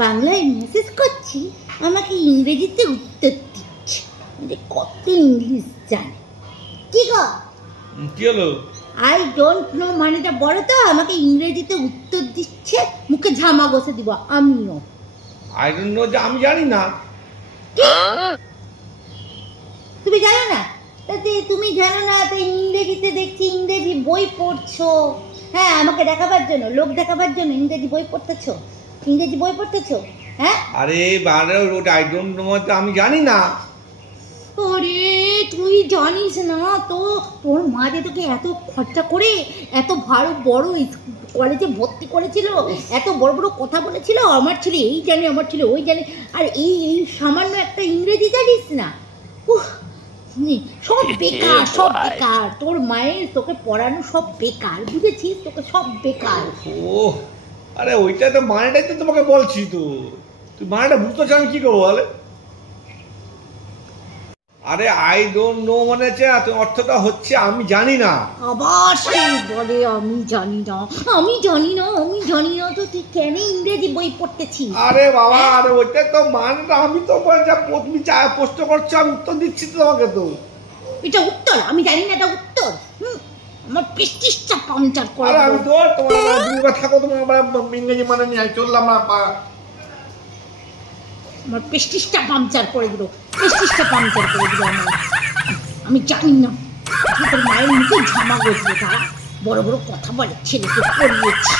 বাংলায় মেসেজ করছি, আমাকে ইংরেজিতে উত্তর দিচ্ছে। কত ইংলিশ জানে। কি গো, কি হলো? আই ডোন্ট নো মানেটা বড় তো, আমাকে ইংরেজিতে উত্তর দিচ্ছে, মুখে ঝামা বসে দিব আমিও। আই ডোন্ট নো যে আমি জানি না। তুমি জানো না? তাতে তুমি জানো না তো, ইংরেজিতে দেখছি ইংরেজি বই পড়ছো। হ্যাঁ, আমাকে দেখাবার জন্য, লোক দেখাবার জন্য ইংরেজি বই পড়তেছো, ইংরেজি বই পড়তেছো। হ্যাঁ, আরে বারে ওটা আই ডোন্ট নো মানে আমি জানি না। ওরে তুই জানিস না তো, তোর মা যে তোকে এত খরচা করে এত বড় কলেজে ভর্তি করেছিল, এত বড় বড় কথা বলেছিল, আমার ছেলে এই জানে, আমার ছেলে ওই জানে, আর এই সামান্য একটা ইংরেজি জানিস না। সব বেকার, সব বেকার। তোর মায়ের তোকে পড়ানো সব বেকার, বুঝেছিস? তোকে সব বেকার। ও আরে ওইটা তো মানেটাই তো তোমাকে বলছি, তো তুই মানেটা বুঝতে চাও আমি কি করবো বলে? আরে আই ডোন্ট নো মানে অর্থটা হচ্ছে আমি জানি না। আবার সে বলে আমি জানি না, আমি জানি না, আমি জানি না। তো তুই কেন ইংরেজি বই পড়তেছিস? আরে বাবা, আরে ওইটা তো মানেটা আমি তো যা তুমি প্রশ্ন করছো আমি উত্তর দিচ্ছি তো তোমাকে। তো এটা উত্তর? আমি জানি না এটা উত্তর। আমার প্রেস্টিজটা পাংচার করে। আরে আমি তো তোমার থাকো, তোমার ইংরেজি মানে নিয়ে চললাম না। আমার প্রেস্টিজটা পাংচার করে দিল, প্রেস্টিজটা পাংচার করে দিল আমার। আমি জানি না। তোর মায়ের মুখে ঝামা বসবে, তারা বড় বড় কথা বলে, ছেলেকে পড়িয়েছি।